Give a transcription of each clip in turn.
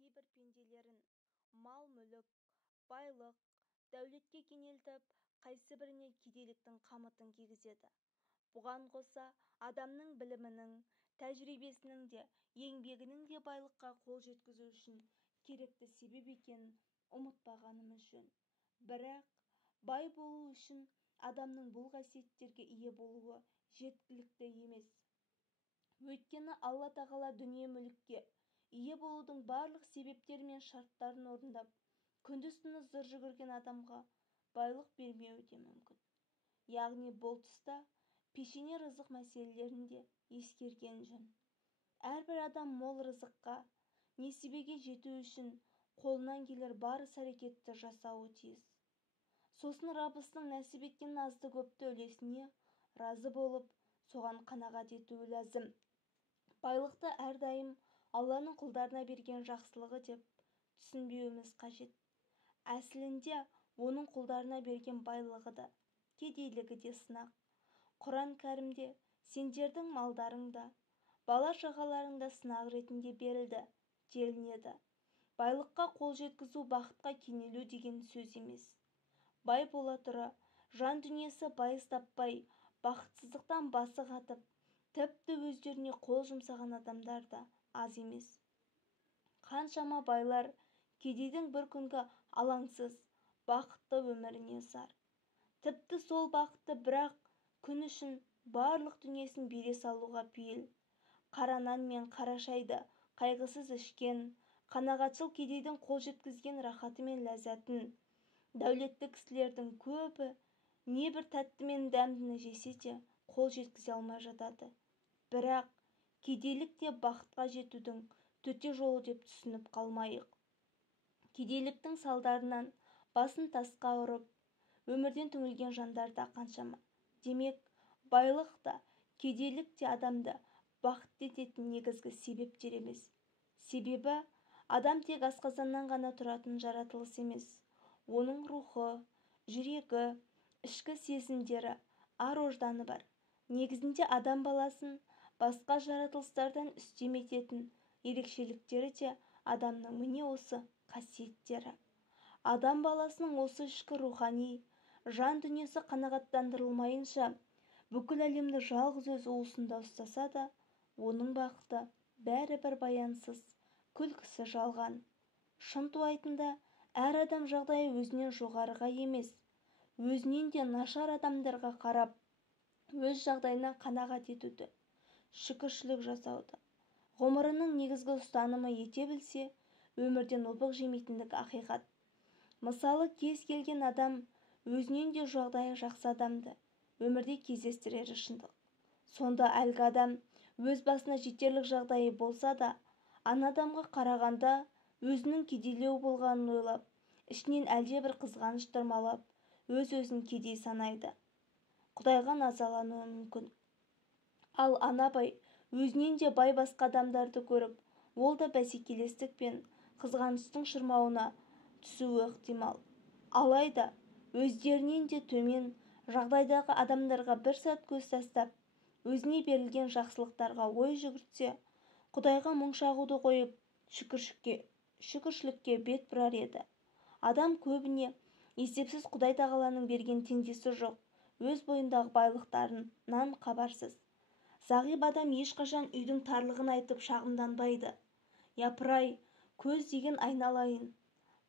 кейбір пенделерін мал-мүлік, байлық, дәулетке кенелтіп, қайсыбіріне кедейліктің қамытын кигізеді. Бұған қоса адамның білімінің, тәжірибесінің де, еңбегінің де байлыққа қол жеткізу үшін керекті себеп екенін ұмытпағанымыз жөн. Бірақ бай болу үшін адамның бұл қасиеттерге ие болуы жеткілікті емес. Өйткені Алла тағала дүние-мүлікке ие болудың барлық себептері мен шарттарын орындап, күндіз-түні зыр жүгірген адамға байлық бермеуі де мүмкін. Яғни бұл тұста пешене рызық мәселелерін де ескерген жөн. Әрбір адам мол рызыққа, несібеге жету үшін қолынан келер бар іс-әрекетті жасауы тиіс. Сосын Раббысының нәсіп еткен азды-көпті үлесіне разы болып, соған қанағат етуі ләзім. Байлықты әрдайым Алланың құлдарына берген жақсылығы деп түсінбеуіміз қажет. Әсілінде оның құлдарына берген байлығы да, кедейлігі де сынақ. Құран кәрімде сендердің малдарың да, бала-шағаларың да сынақ ретінде берілді делінеді. Байлыққа қол жеткізу бақытқа кенелу деген сөз емес. Бай бола тұра, жан дүниесі байыз таппай, бақытсыздықтан басы қатып, тіпті өздеріне қол жұмсаған адамдар да аз емес. Қаншама байлар кедейдің бір күнгі алаңсыз, бақытты өміріне зар. Тіпті сол бақытты бірақ күн үшін барлық дүниесін бере салуға пейіл. Қара нан мен қара шайды қайғысыз ішкен, қанағатшыл кедейдің қол жеткізген рахаты мен ләззатын, дәулетті кісілердің көбі небір тәтті мен дәмдіні жесе де қол жеткізе алмай жатады. Бірақ кедейлік те бақытқа жетудің төте жолы деп түсініп қалмайық. Кедейліктің салдарынан басын тасқа ұрып, өмірден түңілген жандар да қаншама. Демек, байлық та, кедейлік те адамды бақытты ететін негізгі себептер емес. Себебі, адам тек асқазаннан ғана тұратын жаратылыс емес. Оның рухы, жүрегі, ішкі сезімдері, ар-ожданы бар. Негізінде адам баласын басқа жаратылыстардан үстем ететін ерекшеліктері де адамның міне осы қасиеттері. Адам баласының осы ішкі рухани, жан дүниесі қанағаттандырылмайынша, бүкіл әлемді жалғыз өз уысында ұстаса да, оның бақыты бәрібір баянсыз, күлкісі жалған. Шын туайтында әр адам жағдайы өзінен жоғарыға емес, өзінен де нашар адамдарға қарап, өз жағдайына қанағат етуді, шүкіршілік жасауды, ғұмырының негізгі ұстанымы ете білсе, өмірден опық жемейтіндігі ақиқат. Мысалы, кез келген адам өзінен де жағдайы жақсы адамды өмірде кездестірері шындық. Сонда әлгі адам өз басына жетерлік жағдайы болса да, ана адамға қарағанда өзінің кедейлеу болғанын ойлап, ішінен әлдебір қызғаныш тырмалап, өз-өзін кедей санайды. Құдайға назалануы мүмкін. Ал ана бай өзінен де бай басқа адамдарды көріп, ол да бәсекелестік пен қызғаныштың шырмауына түсуі ықтимал. Алайда өздерінен де төмен жағдайдағы адамдарға бір сәт көз тастап, өзіне берілген жақсылықтарға ой жүгіртсе, Құдайға мұң шағуды қойып, шүкіршілікке бет бұрар еді. Адам көбіне есепсіз Құдай тағаланың берген теңдесі жоқ өз бойындағы байлықтарынан хабарсыз. Зағип адам ешқашан үйдің тарлығын айтып шағымданбайды. Япыр-ай, көз деген айналайын.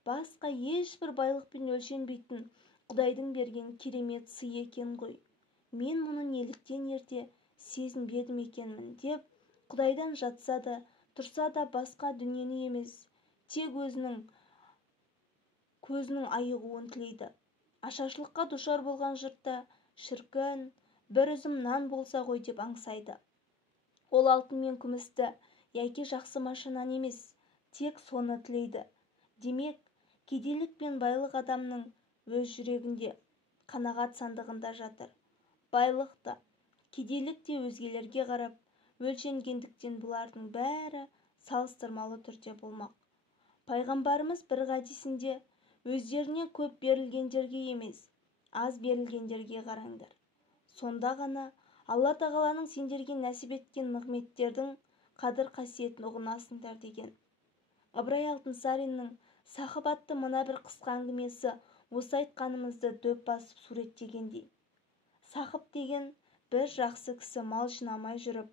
Басқа ешбір байлықпен өлшенбейтін Құдайдың берген керемет сый екен ғой. Мен мұны неліктен ерте сезінбедім екенмін деп, Құдайдан жатса да, тұрса да басқа дүниені емес, тек өзінің көзінің айығуын тілейді. Ашаршылыққа душар болған жұртта шіркін, бір үзім нан болса ғой деп аңсайды. Ол алтын мен күмісті, яки жақсы машинаны емес, тек соны тілейді. Демек, кедейлік пен байлық адамның өз жүрегінде, қанағат сандығында жатыр. Байлық та, кедейлік те өзгелерге қарап, өлшенгендіктен бұлардың бәрі салыстырмалы түрде болмақ. Пайғамбарымыз бір хадисінде өздеріне көп берілгендерге емес, аз берілгендерге қараңдар. Сонда ғана Алла тағаланың сендерге нәсіп еткен нығметтердің қадір қасиетін ұғынасыңдар деген. ыбырай алтынсариннің сахып атты мына бір қысқа әңгімесі осы айтқанымызды дөп басып суреттегендей. сахып деген бір жақсы кісі мал жинамай жүріп,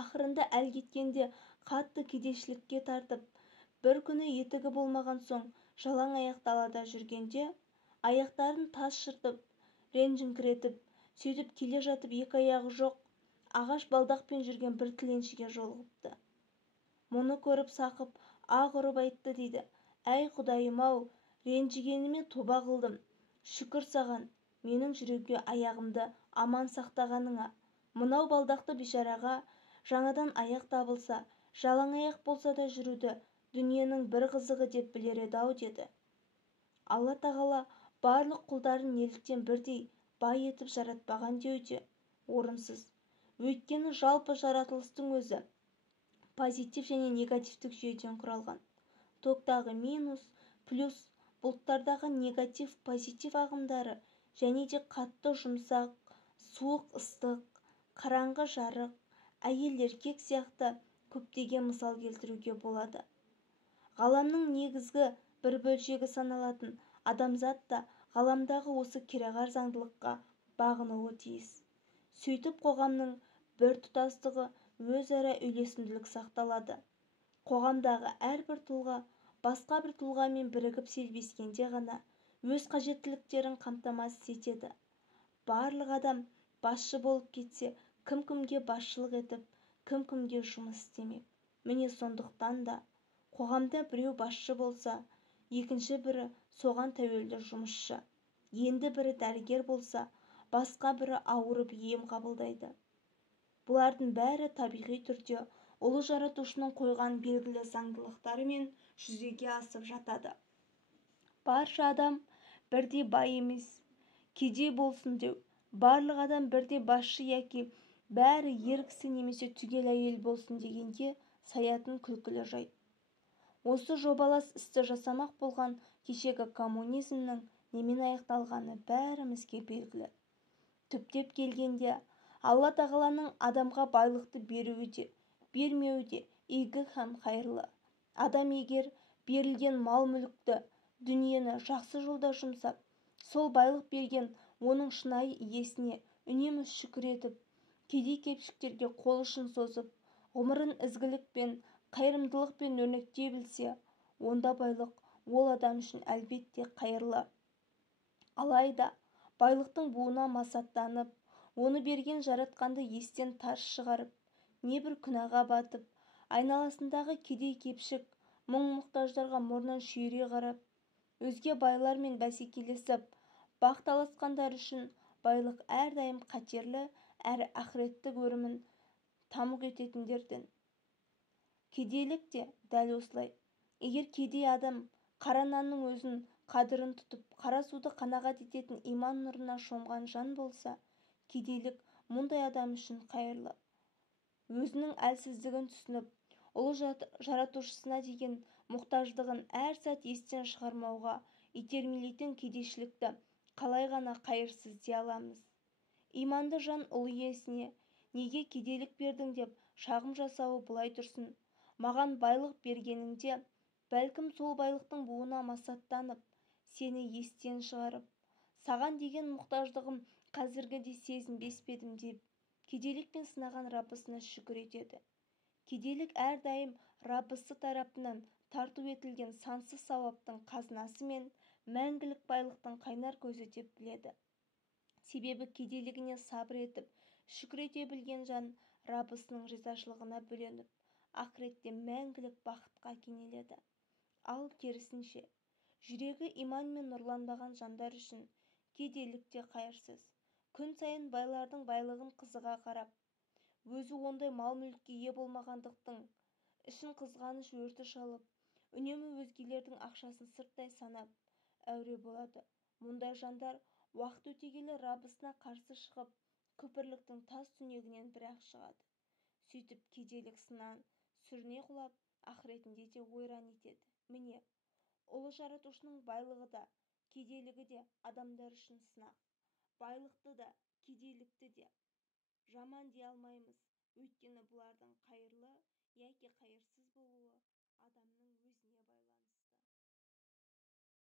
ақырында әл кеткенде қатты кедейшілікке тартып, бір күні етігі болмаған соң жалаң аяқ далада жүргенде аяқтарын тас жыртып, ренжіңкіретіп, сөйтіп келе жатып екі аяғы жоқ, ағаш балдақпен жүрген бір тіленшіге жолығыпты. Мұны көріп Сақып ақ ұрып айтты дейді: әй құдайым-ау, ренжігеніме тоба қылдым. Шүкір саған, менің жүруге аяғымды аман сақтағаныңа. Мынау балдақты бишараға жаңадан аяқ табылса, жалаң аяқ болса да жүруді дүниенің бір қызығы деп білер еді-ау деді. Алла тағала барлық құлдарын неліктен бірдей бай етіп жаратпаған деуде орынсыз. Өйткені жалпы жаратылыстың өзі позитив және негативтік жүйеден құралған. Токтағы минус, плюс, бұлттардағы негатив, позитив ағымдары және де қатты жұмсақ, суық ыстық, қараңғы жарық, әйел еркек сияқты көптеген мысал келтіруге болады. Ғаламның негізгі бір бөлшегі саналатын адамзат та ғаламдағы осы кереғар заңдылыққа бағынуы тиіс. Сөйтіп қоғамның бір тұтастығы, өзара үйлесімділік сақталады. Қоғамдағы әрбір тұлға басқа бір тұлғамен бірігіп селбескенде ғана өз қажеттіліктерін қамтамасыз етеді. Барлық адам басшы болып кетсе, кім-кімге басшылық етіп, кім-кімге жұмыс істемек. Міне сондықтан да қоғамда біреу басшы болса, екінші бірі соған тәуелді жұмысшы. Енді бірі дәрігер болса, басқа бірі ауырып ем қабылдайды. Бұлардың бәрі табиғи түрде ұлы жаратушының қойған белгілі заңдылықтарымен жүзеге асып жатады. Барша адам бірдей бай емес, кедей болсын деу, барлық адам бірдей басшы яки бәрі ер кісі немесе түгел әйел болсын дегенге саятын күлкілі жайт. Осы жобалас істі жасамақ болған кешегі коммунизмнің немен аяқталғаны бәрімізге белгілі. Түптеп келгенде, Алла тағаланың адамға байлықты беруі де, бермеуі де игі һәм қайырлы. Адам егер берілген мал-мүлікті, дүниені жақсы жолда жұмсап, сол байлық берген оның шынайы иесіне үнемі шүкір етіп, кедей-кепшіктерге қол ұшын созып, ғұмырын ізгілікпен, қайырымдылықпен өрнектей білсе, онда байлық ол адам үшін әлбетте қайырлы. Алайда байлықтың буына масаттанып, оны берген жаратқанды естен тас шығарып, небір күнәға батып, айналасындағы кедей-кепшік, мұң-мұқтаждарға мұрнын шүйіре қарап, өзге байлармен бәсекелесіп, бақ таласқандар үшін байлық әрдайым қатерлі әрі ақыреттік өрімін тамұқ ететіндерден. Кедейлік те дәл осылай. Егер кедей адам қара нанның өзін қадірін тұтып, қара суды қанағат ететін иман нұрына шомған жан болса, кедейлік мұндай адам үшін қайырлы. Өзінің әлсіздігін түсініп, ұлы жаратушысына деген мұқтаждығын әр сәт естен шығармауға итермелейтін кедейшілікті қалай ғана қайырсыз дей аламыз. Иманды жан ұлы иесіне неге кедейлік бердің деп шағым жасауы былай тұрсын, маған байлық бергеніңде, бәлкім сол байлықтың буына масаттанып, сені естен шығарып, саған деген мұқтаждығым қазіргідей сезінбес пе едім деп, кедейлікпен сынаған Раббысына шүкір етеді. Кедейлік әрдайым Раббысы тарапынан тарту етілген сансыз сауаптың қазынасы мен мәңгілік байлықтың қайнар көзі деп біледі. Себебі кедейлігіне сабыр етіп, шүкір ете білген жан Раббысының ризашылығына бөленіп, ақыретте мәңгілік бақытқа кенеледі. Ал керісінше, жүрегі иманмен нұрланбаған жандар үшін кедейлік те қайырсыз. Күн сайын байлардың байлығын қызыға қарап, өзі ондай мал-мүлікке ие болмағандықтың ішін қызғаныш өрті шалып, үнемі өзгелердің ақшасын сырттай санап, әуре болады. Мұндай жандар уақыт өте келе Раббысына қарсы шығып, күпірліктің тас түнегінен бір-ақ шығады. Сөйтіп кедейлік сыннан сүріне құлап, ақыретінде де ойран етеді. Міне, ұлы жаратушының байлығы да, кедейлігі де адамдар үшін сынақ. Байлықты да, кедейлікті де жаман дей алмаймыз, өйткені бұлардың қайырлы яки қайырсыз болуы